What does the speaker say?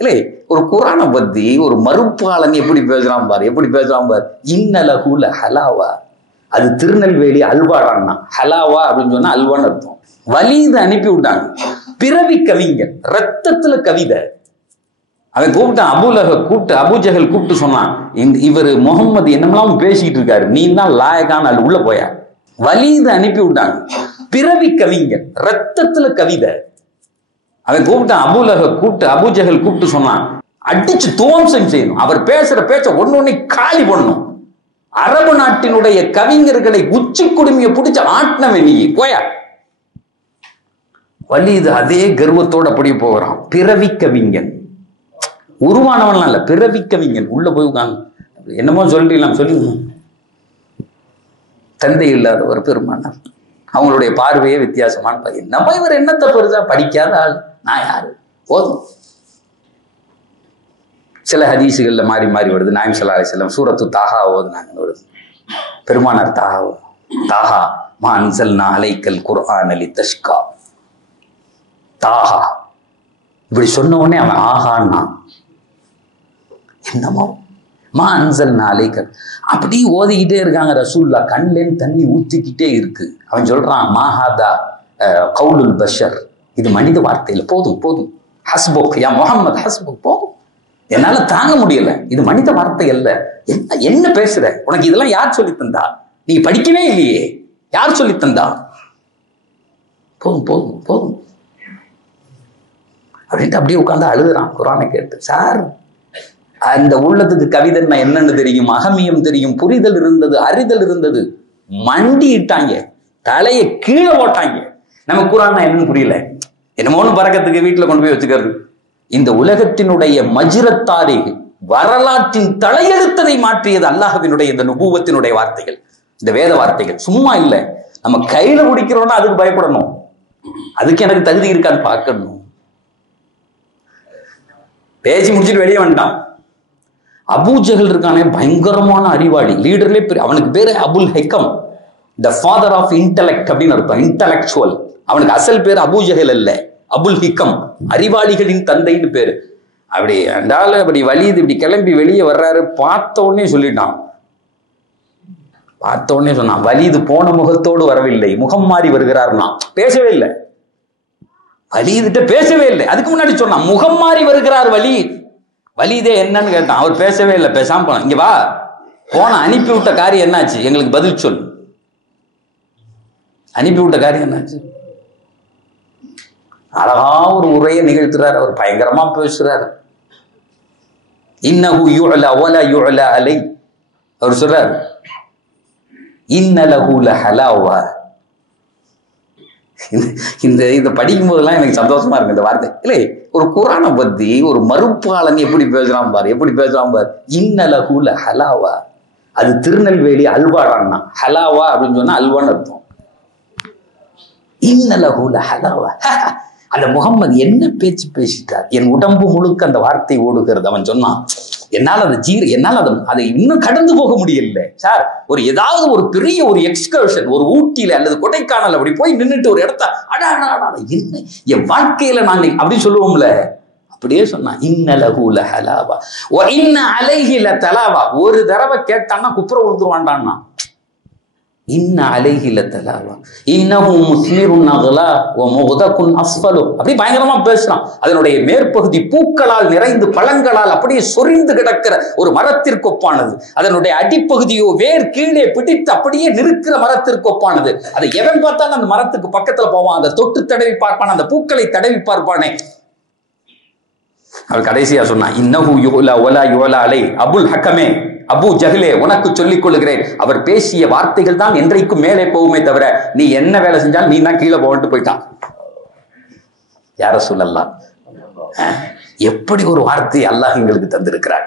இல்லை, ஒரு குரானை பத்தி ஒரு மறுப்பாளன் எப்படி பேசுறான் பாரு, எப்படி பேசுறான் பாரு. இன்னலகுல ஹலாவா, அது திருநெல்வேலி அல்வாடான்னா. ஹலாவா அப்படின்னு சொன்னா அல்வான்னு அர்த்தம். வலீது அனுப்பி விட்டாங்க. பிறவி கவிஞர், ரத்தத்துல கவிதை. அவன் கூப்பிட்டான், அபூஜஹல் கூப்பிட்டு சொன்னான், இவர் முகம்மது என்னமெல்லாம் பேசிட்டு இருக்காரு, நீ தான் லாயகான உள்ள போயா. வலீது அனுப்பி விட்டாங்க. பிறவி கவிஞர், ரத்தத்துல கவிதை. அவன் கூப்பிட்டான், அபூஜஹல் கூப்பிட்டு சொன்னான், அடிச்சு துவம்சம் செய்யணும், அவர் பேசுற பேச்ச ஒன்னொன்னு காலி பண்ணணும். அரபு நாட்டினுடைய கவிஞர்களை உச்சி குடுமையை பிடிச்ச ஆட்டினவன் நீ போயா. வலீது அதே கர்வத்தோட அப்படியே போகிறான். பிறவி கவிஞன், உருவானவன்லாம் இல்ல, பிறவி கவிஞன். உள்ள போய் உட்காந்து என்னமோ சொல்லிடலாம், சொல்லி தந்தை இல்லாத ஒரு பெருமானார், அவங்களுடைய பார்வையே வித்தியாசமான பையன். நம்ம இவர் என்னத்தை பெருசா, படிக்காத ஆள், நான் யாரு, போதும். சில ஹதீசுகள்ல மாறி மாறி வருது. நாயம் ஸல்லல்லாஹு அலைஹி வஸல்லம் சூரத்து தாஹா ஓதுனாங்க, வருது பெருமானார் தாஹா மா அன்ஸல்னா அலைக்கல் குர்ஆன லிதஷ்கா. தாஹா இப்படி சொன்ன உடனே அவன் ஆஹான்னா, என்னமோ மா அன்ஸல்னா அலைக்கல் அப்படி ஓதிக்கிட்டே இருக்காங்க. ரசூல்லா கண்லேன்னு தண்ணி ஊத்திக்கிட்டே இருக்கு. அவன் சொல்றான், மாஹாதா கவுலுல் பஷர், இது மனித வார்த்தையில, போதும் போதும், ஹஸ்புக் யா முஹம்மது, ஹஸ்புக், போதும், என்னால தாங்க முடியல, இது மனித வார்த்தை அல்ல. என்ன பேசுற, உனக்கு இதெல்லாம் யார் சொல்லி தந்தா, நீ படிக்கவே இல்லையே, யார் சொல்லி தந்தா, போதும் போதும் போதும் அப்படின்ட்டு அப்படியே உட்காந்து அழுகுறான் குரானை கேட்டு. சார், அந்த உள்ளத்துக்கு கவிதைன்னா என்னன்னு தெரியும், அகமியம் தெரியும், புரிதல் இருந்தது, அறிதல் இருந்தது. மண்டிட்டாங்க, தலையை கீழே போட்டாங்க. நம்ம குரான்னா என்னன்னு புரியல, என்னமோன்னு பறக்கத்துக்கு வீட்டுல கொண்டு போய் வச்சுக்கிறது. இந்த உலகத்தினுடைய மஜ்ரத்தாரே, வரலாற்றின் தலையெழுத்ததை மாற்றியது அல்லாஹ்வினுடைய இந்த நுபுவத்தினுடைய வார்த்தைகள், இந்த வேத வார்த்தைகள். சும்மா இல்ல, நம்ம கையில பிடிக்கிறோம்னா அதுக்கு பயப்படணும், அதுக்கு எனக்கு தகுதி இருக்கான்னு பார்க்கணும். பேசி முடிச்சுட்டு வெளியே வந்துட்டான். அபூஜஹல் இருக்கானே, பயங்கரமான அறிவாளி, லீடர்லே பெரிய, அவனுக்கு பேரு Abul ஹிகம், the father of intellect அப்படின்னு அர்த்தம், இன்டலெக்சுவல். அவனுக்கு அசல் பேர் அபூஜஹல் அல்ல, அபுல் ஹிகம், அறிவாளிகளின் தந்தைன்னு பேரு. அப்படி அண்டால அப்படி வலியுது, இப்படி கிளம்பி வெளியே வர்றாரு. பார்த்த உடனே சொல்லிட்டான், பார்த்த உடனே சொன்னான், வலிது போன முகத்தோடு வரவில்லை, முகம் மாறி வருகிறார்னா. பேசவே இல்லை, வலிதுட்ட பேசவே இல்லை. அதுக்கு முன்னாடி சொன்னான், முகம் மாறி வருகிறார் வலிதே என்னன்னு கேட்டான். அவர் பேசவே இல்லை, பேசாம போனான். இங்க வா, போன அனுப்பி விட்ட காரியம் என்னாச்சு, எங்களுக்கு பதில் சொல், அனுப்பி விட்ட காரியம் என்னாச்சு. அழகா ஒரு உரையை நிகழ்த்துறாரு, அவர் பயங்கரமா பேசுறாரு. இன்னஹு யுஅலா வலா யுஅலா அலை, அவர் சொல்றாரு, இன்னலஹு லஹலாவா. இந்த படிக்கும் போதெல்லாம் எனக்கு சந்தோஷமா இருக்கு இந்த வார்த்தை. இல்லை, ஒரு குரானை பத்தி ஒரு மறுப்பாளன் எப்படி பேசுறான் பாரு, எப்படி பேசுறான் பாரு. இன்னலஹு லஹலாவா, அது திருநெல்வேலி அல்வாடான்னா. ஹலாவா அப்படின்னு சொன்னா அல்வான்னு அர்த்தம். இன்னலஹு லஹலாவா, அந்த முகம்மது என்ன பேச்சு பேசிட்டார், என் உடம்பு முழுக்க அந்த வார்த்தை ஓடுகிறது. அவன் சொன்னான், என்னால் அதை இன்னும் கடந்து போக முடியல சார். ஏதாவது ஒரு பெரிய ஒரு எக்ஸ்கர்ஷன், ஒரு ஊட்டியில அல்லது கொடைக்கானல் அப்படி போய் நின்றுட்டு ஒரு இடத்த என்ன என் வாழ்க்கையில நாங்க அப்படி சொல்லுவோம்ல, அப்படியே சொன்னான். இன்னலஹு லஹலாவா வ இன்ன அலைஹி லதலாவா. ஒரு தடவை கேட்டான்னா குப்புற விழுந்துருவான்டான்னா. இன்ன அலைஹி லதலாவா இன்னஹு முஸ்மிருன் அக்லா வ முக்தகுன் அஸ்ஃபலு. அப்படி பயங்கரமா பேசுறான். அதனுடைய மேற்பகுதி பூக்களால் நிறைந்து பழங்களால் அப்படியே சொரிந்து கிடக்கிற ஒரு மரத்திற்கு ஒப்பானது. அதனுடைய அடிப்பகுதியோ வேர் கீழே பிடித்து அப்படியே நிற்கிற மரத்திற்கு ஒப்பானது. அதை எவன் பார்த்தாலும் அந்த மரத்துக்கு பக்கத்துல போவான், அதை தொட்டு தடவி பார்ப்பான், அந்த பூக்களை தடவி பார்ப்பானே. அவர் கடைசியா சொன்னான், இன்னஹு யுலா வலா யுலா அலை. அபுல் ஹக்கமே, அபூ ஜஹலே, உனக்கு சொல்லிக் கொள்ளுகிறேன், அவர் பேசிய வார்த்தைகள் தான் என்றைக்கும் மேலே போகுமே தவிர நீ என்ன வேலை செஞ்சாலும் நீ தான் கீழே போட்டு போயிட்டான். யார சொல்லலாம், எப்படி ஒரு வார்த்தை அல்லாஹ் எங்களுக்கு தந்திருக்கிறார்.